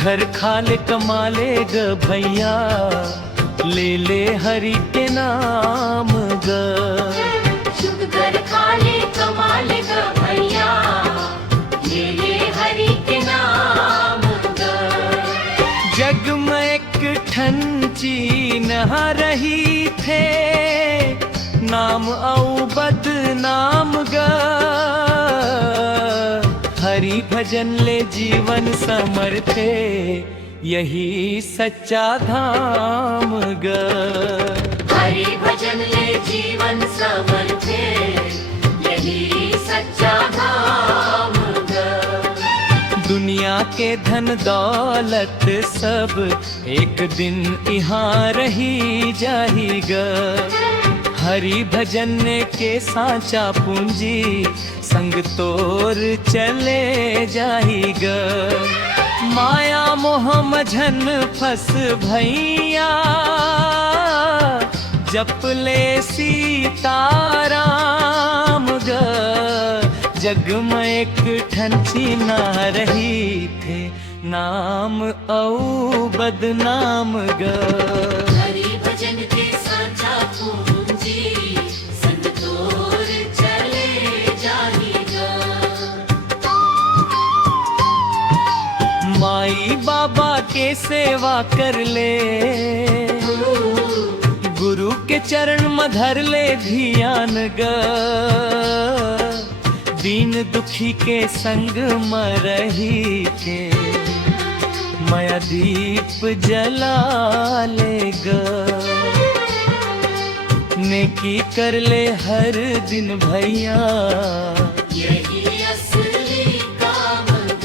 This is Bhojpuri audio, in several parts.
घर खाले कमाले ग भैया, ले ले हरि के नाम ग। शुभ घर खाले कमाले ग भैया, ले ले हरि के नाम ग। जग में एक ठन चीन रही थे, नाम औ बदनाम ग। हरि भजन ले जीवन समर्थे, यही सच्चा धाम ग। हरि भजन ले जीवन समर्थे, यही सच्चा धाम ग। दुनिया के धन दौलत सब एक दिन यहाँ रही जाएगा। हरि भजन के सांचा पूंजी संग तोर चले जाएगा। माया मोह मझन फस भैया, जप ले सीताराम ग। जग में एक ठन चीना रही थे, नाम औ बदनाम ग। हरि भजन के सांचा पूंजी संग तोर चले जाएगा। माई बाबा के सेवा कर ले, गुरु के चरण मधर ले ध्यान ग। दीन दुखी के संग मरही के, माया दीप जला ले ग। नेकी कर ले हर दिन भैया, यही असली काम ग।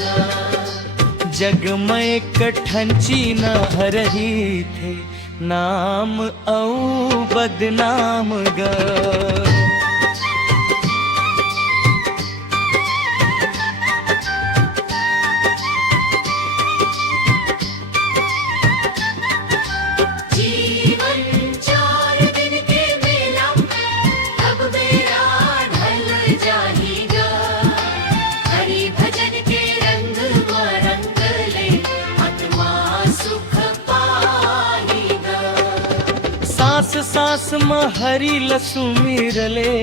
जग में एक ठन चीना रही थे, नाम औ बदनाम ग। जीवन 4 दिन के मेला, अब मेरा ढल जाएगा। हरि भजन के रंग में रंग ले, आत्मा सुख पाएगा। सांस सांस में हरि लसुमिर ले,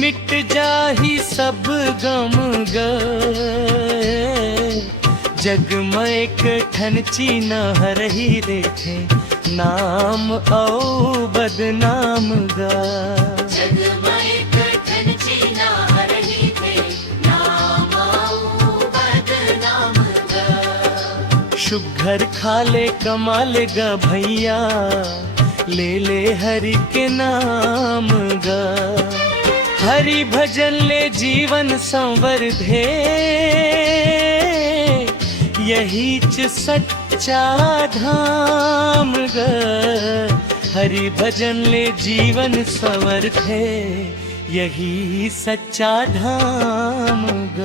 मिट जाही सब गम ग। जग में एक ठन चीना रही देखे, नाम औ बदनाम ग। जग में एक ठन चीना रही थे, नाम औ बदनाम ग। शुभ घर खाले कमाले ग भैया, ले ले हरि के नाम ग। हरि भजन ले जीवन संवर्धे, यही च सच्चा धाम ग। हरि भजन ले जीवन संवर्धे, यही सच्चा धाम ग।